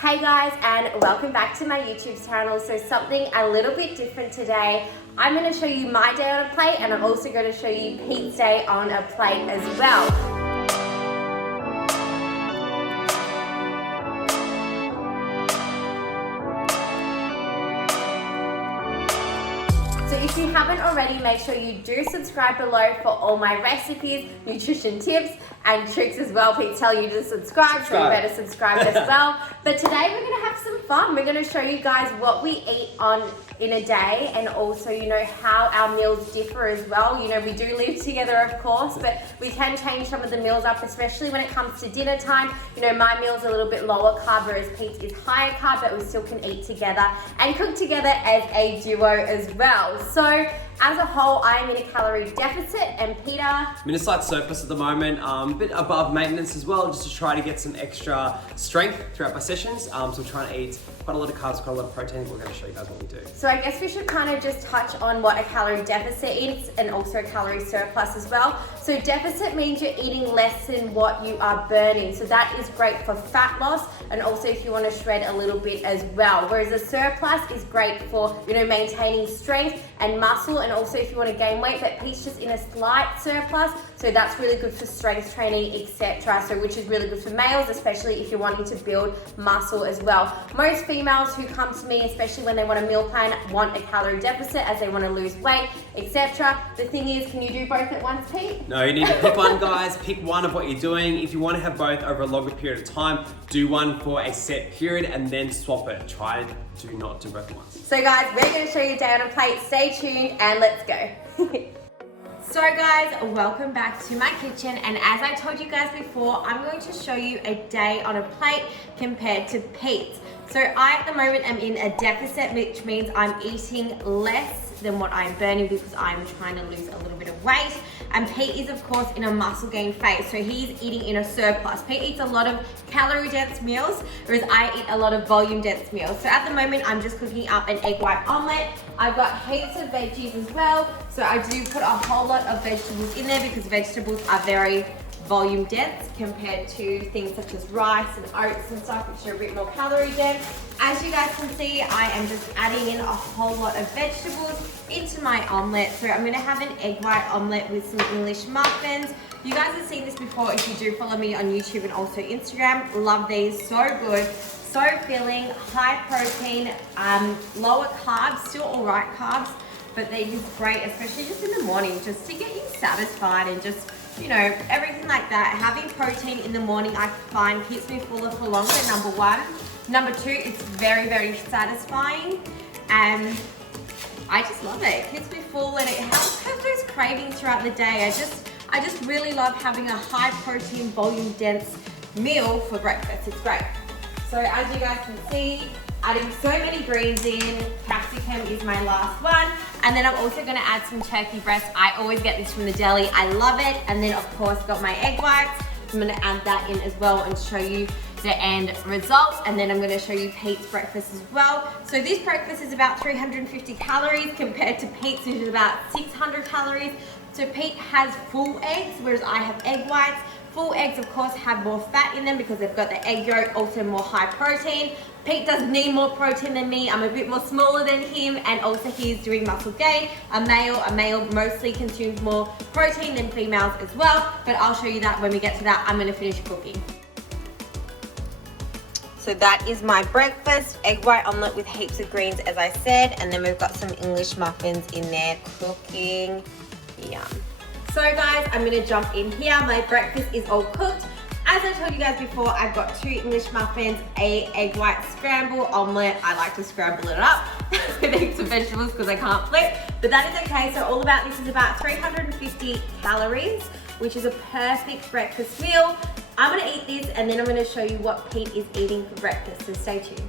Hey guys, and welcome back to my YouTube channel. So something a little bit different today. I'm going to show you my day on a plate, and I'm also going to show you Pete's day on a plate as well. So if you haven't already, make sure you do subscribe below for all my recipes, nutrition tips, and tricks as well. Pete's telling you to subscribe, so you better subscribe as well. But today we're going to have some fun. We're going to show you guys what we eat in a day, and also, how our meals differ as well. We do live together, of course, but we can change some of the meals up, especially when it comes to dinner time. My meal's a little bit lower carb, whereas Pete's is higher carb, but we still can eat together and cook together as a duo as well. So as a whole, I am in a calorie deficit, and Peter? I'm in a slight surplus at the moment, a bit above maintenance as well, just to try to get some extra strength throughout my sessions. So I'm trying to eat quite a lot of carbs, quite a lot of protein. We're going to show you guys what we do. So I guess we should kind of just touch on what a calorie deficit is, and also a calorie surplus as well. So deficit means you're eating less than what you are burning. So that is great for fat loss, and also if you want to shred a little bit as well. Whereas a surplus is great for, maintaining strength and muscle, and also if you want to gain weight. But Pete's just in a slight surplus, so that's really good for strength training, etc. So which is really good for males, especially if you're wanting to build muscle as well. Most females who come to me, especially when they want a meal plan, want a calorie deficit as they want to lose weight, etc. The thing is, can you do both at once, Pete? No, you need to pick one, guys. Pick one of what you're doing. If you want to have both over a longer period of time, do one for a set period and then swap it. Try to not do both at once. So guys, we're going to show you a day on a plate. Stay tuned and let's go. So guys, welcome back to my kitchen, and as I told you guys before, I'm going to show you a day on a plate compared to Pete's. So I at the moment am in a deficit, which means I'm eating less than what I'm burning because I'm trying to lose a little bit of weight. And Pete is of course in a muscle gain phase, so he's eating in a surplus. Pete eats a lot of calorie dense meals, whereas I eat a lot of volume dense meals. So at the moment I'm just cooking up an egg white omelette. I've got heaps of veggies as well, so I do put a whole lot of vegetables in there because vegetables are very volume dense compared to things such as rice and oats and stuff, which are a bit more calorie dense. As you guys can see, I am just adding in a whole lot of vegetables into my omelette. So I'm gonna have an egg white omelette with some English muffins. You guys have seen this before if you do follow me on YouTube and also Instagram. Love these, so good, so filling, high protein, lower carbs, still all right carbs, but they're just great, especially just in the morning, just to get you satisfied and just, everything like that. Having protein in the morning, I find, keeps me fuller for longer, number one. Number two, it's very, very satisfying, and I just love it. It keeps me full, and it helps have those cravings throughout the day. I just really love having a high protein, volume dense meal for breakfast. It's great. So as you guys can see, adding so many greens in. Capsicum is my last one. And then I'm also gonna add some turkey breast. I always get this from the deli. I love it. And then of course got my egg whites. I'm gonna add that in as well and show you the end result. And then I'm gonna show you Pete's breakfast as well. So this breakfast is about 350 calories compared to Pete's, which is about 600 calories. So Pete has full eggs, whereas I have egg whites. Full eggs, of course, have more fat in them because they've got the egg yolk, also more high protein. Pete does need more protein than me. I'm a bit more smaller than him, and also he's doing muscle gain. A male mostly consumes more protein than females as well, but I'll show you that when we get to that. I'm gonna finish cooking. So that is my breakfast, egg white omelette with heaps of greens, as I said, and then we've got some English muffins in there cooking. Yum. So guys, I'm gonna jump in here. My breakfast is all cooked. As I told you guys before, I've got 2 English muffins, a egg white scramble omelette. I like to scramble it up with heaps of vegetables because I can't flip, but that is okay. So all about this is about 350 calories, which is a perfect breakfast meal. I'm gonna eat this, and then I'm gonna show you what Pete is eating for breakfast, so stay tuned.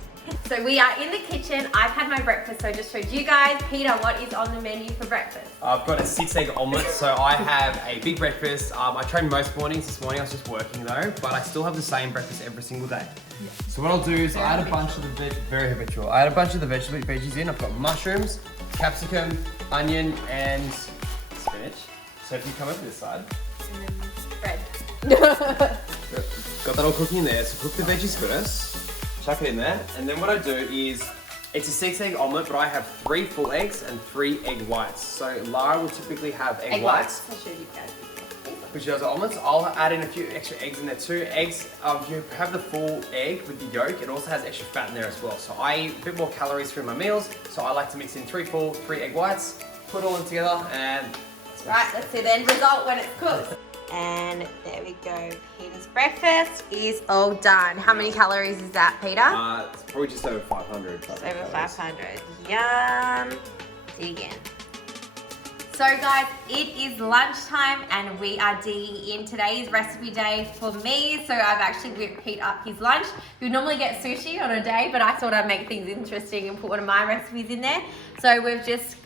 So we are in the kitchen. I've had my breakfast, so I just showed you guys. Peter, what is on the menu for breakfast? I've got a 6-egg omelette, so I have a big breakfast. I train most mornings. This morning I was just working though, but I still have the same breakfast every single day. Yeah. So what I'll do is I add a bunch of the very habitual. I add a bunch of the veggies in. I've got mushrooms, capsicum, onion, and spinach. So if you come over this side. And then bread. Got that all cooking in there. So cook the veggies first. Chuck it in there. And then what I do is, it's a 6-egg omelette, but I have 3 full eggs and 3 egg whites. So Lara will typically have egg whites. I showed you guys. Which does omelets. I'll add in a few extra eggs in there too. Eggs, if you have the full egg with the yolk, it also has extra fat in there as well. So I eat a bit more calories through my meals. So I like to mix in 3 full, 3 egg whites, put it all in together, and right, let's see the end result when it's cooked. And there we go. Peter's breakfast is all done. How many calories is that, Peter? It's probably just over 500. Just over 500. Yum. See again. So guys, it is lunchtime and we are digging in. Today's recipe day for me. So I've actually whipped Pete up his lunch. We normally get sushi on a day, but I thought I'd make things interesting and put one of my recipes in there. So we've just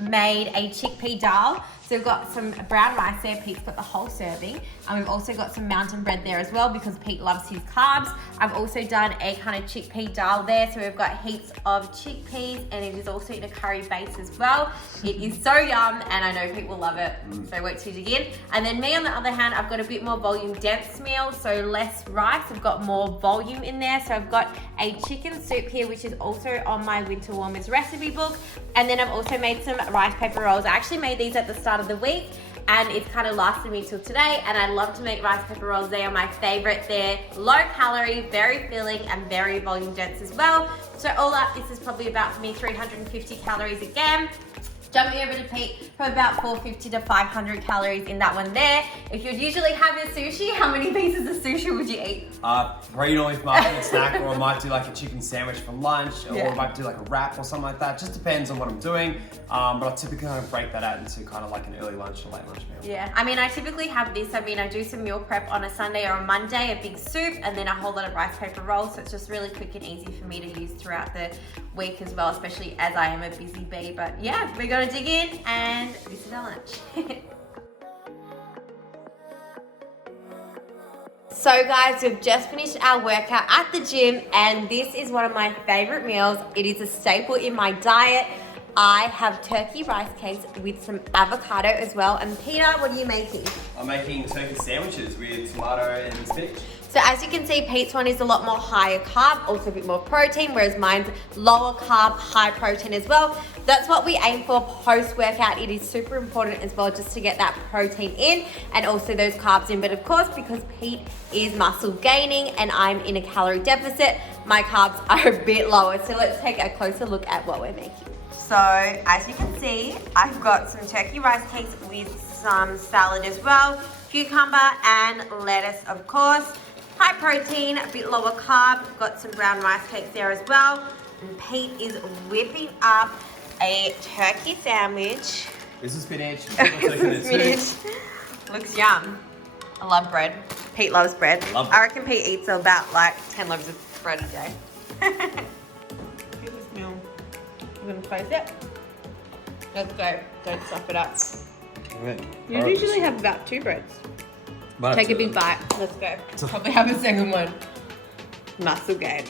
made a chickpea dal. So we've got some brown rice there. Pete's got the whole serving. And we've also got some mountain bread there as well because Pete loves his carbs. I've also done a kind of chickpea dal there. So we've got heaps of chickpeas and it is also in a curry base as well. It is so yum and I know Pete will love it. So wait till you dig in. And then me on the other hand, I've got a bit more volume dense meal. So less rice, I've got more volume in there. So I've got a chicken soup here, which is also on my Winter Warmers recipe book. And then I've also made some rice paper rolls. I actually made these at the start of the week and it's kind of lasted me till today, and I love to make rice paper rolls. They are my favorite. They're low calorie, very filling and very volume dense as well. So all up, this is probably about for me 350 calories again. Jumping over to Pete, for about 450 to 500 calories in that one there. If you'd usually have your sushi, how many pieces of sushi would you eat? Probably normally for my afternoon snack, or I might do like a chicken sandwich for lunch, or I might do like a wrap or something like that. Just depends on what I'm doing. But I typically kind of break that out into kind of like an early lunch or late lunch meal. Yeah, I mean, I typically have this. I mean, I do some meal prep on a Sunday or a Monday, a big soup, and then a whole lot of rice paper rolls. So it's just really quick and easy for me to use throughout the week as well, especially as I am a busy bee. But yeah, we're gonna dig in and this is our lunch. So guys, we've just finished our workout at the gym and this is one of my favorite meals. It is a staple in my diet. I have turkey rice cakes with some avocado as well. And Peter, what are you making? I'm making turkey sandwiches with tomato and spinach. So as you can see, Pete's one is a lot more higher carb, also a bit more protein, whereas mine's lower carb, high protein as well. That's what we aim for post-workout. It is super important as well just to get that protein in and also those carbs in. But of course, because Pete is muscle gaining and I'm in a calorie deficit, my carbs are a bit lower. So let's take a closer look at what we're making. So as you can see, I've got some turkey rice cakes with some salad as well, cucumber and lettuce, of course. High protein, a bit lower carb. Got some brown rice cakes there as well. And Pete is whipping up a turkey sandwich. This is spinach. Spinach. Looks yum. I love bread. Pete loves bread. I reckon Pete eats about like 10 loaves of bread a day. Look at this meal. I'm gonna close it. Let's go. Don't stuff it up. Okay. You usually have about 2 breads. Take a big bite. Let's go. Probably have a second one. Muscle gain.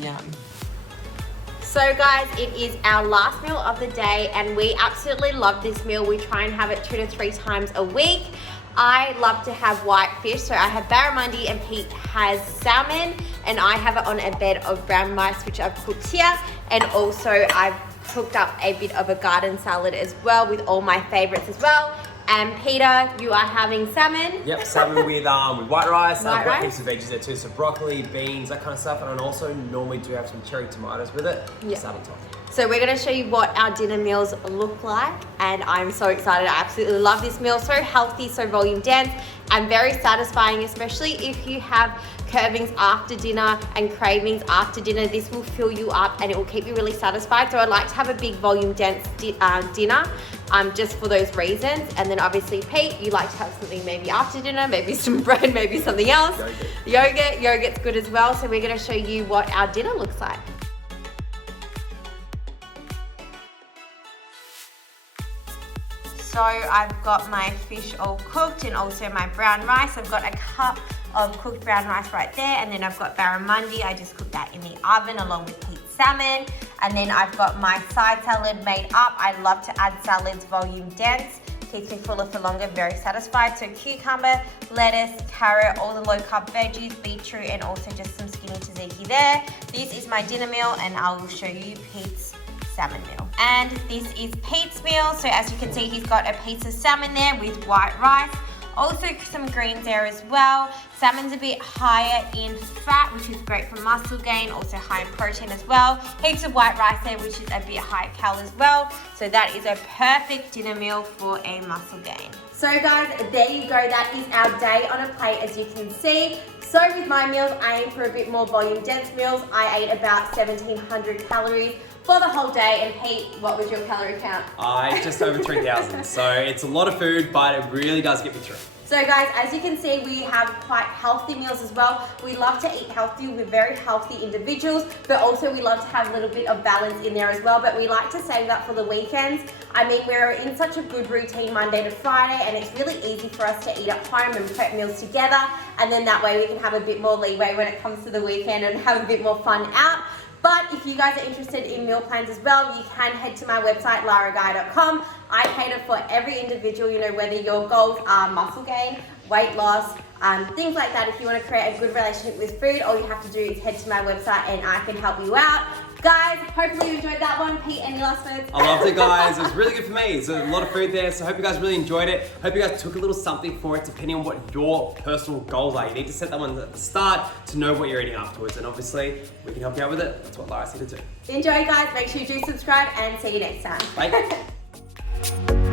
Yum. So guys, it is our last meal of the day and we absolutely love this meal. We try and have it 2 to 3 times a week. I love to have white fish, so I have barramundi and Pete has salmon and I have it on a bed of brown rice which I've cooked here, and also I've cooked up a bit of a garden salad as well with all my favorites as well. And Peter, you are having salmon. Yep, salmon with white rice. I've got rice. heaps of veggies there too, so broccoli, beans, that kind of stuff. And I also normally do have some cherry tomatoes with it. Yeah. Salad top. So we're gonna show you what our dinner meals look like, and I'm so excited. I absolutely love this meal. So healthy, so volume dense, and very satisfying, especially if you have cravings after dinner and cravings after dinner. This will fill you up and it will keep you really satisfied. So I like to have a big volume dense dinner just for those reasons. And then obviously Pete, you like to have something maybe after dinner, maybe some bread, maybe something else. Yogurt's good as well. So we're gonna show you what our dinner looks like. So I've got my fish all cooked and also my brown rice. I've got a cup of cooked brown rice right there, and then I've got barramundi. I just cooked that in the oven along with Pete's salmon. And then I've got my side salad made up. I love to add salads volume dense keeps me fuller for longer, very satisfied. So cucumber, lettuce, carrot, all the low carb veggies, beetroot, and also just some skinny tzatziki there. This is my dinner meal, and I will show you Pete's salmon meal. And this is Pete's meal. So as you can see, he's got a piece of salmon there with white rice. Also some greens there as well. Salmon's a bit higher in fat, which is great for muscle gain, also high in protein as well. Heaps of white rice there, which is a bit high cal as well. So that is a perfect dinner meal for a muscle gain. So guys, there you go. That is our day on a plate, as you can see. So with my meals, I aim for a bit more volume dense meals. I ate about 1,700 calories for the whole day. And Pete, what was your calorie count? Just over 3,000. So it's a lot of food, but it really does get me through. So guys, as you can see, we have quite healthy meals as well. We love to eat healthy. We're very healthy individuals, but also we love to have a little bit of balance in there as well. But we like to save that for the weekends. I mean, we're in such a good routine Monday to Friday, and it's really easy for us to eat at home and prep meals together. And then that way we can have a bit more leeway when it comes to the weekend and have a bit more fun out. But if you guys are interested in meal plans as well, you can head to my website, laraguy.com. I cater for every individual, you know, whether your goals are muscle gain, weight loss, things like that. If you want to create a good relationship with food, all you have to do is head to my website and I can help you out. Guys, hopefully you enjoyed that one. Pete, any last words? I loved it, guys. It was really good for me. There's a lot of food there, so I hope you guys really enjoyed it. Hope you guys took a little something for it, depending on what your personal goals are. You need to set that one at the start to know what you're eating afterwards, and obviously, we can help you out with it. That's what Lara's here to do. Enjoy, guys. Make sure you do subscribe, and see you next time. Bye.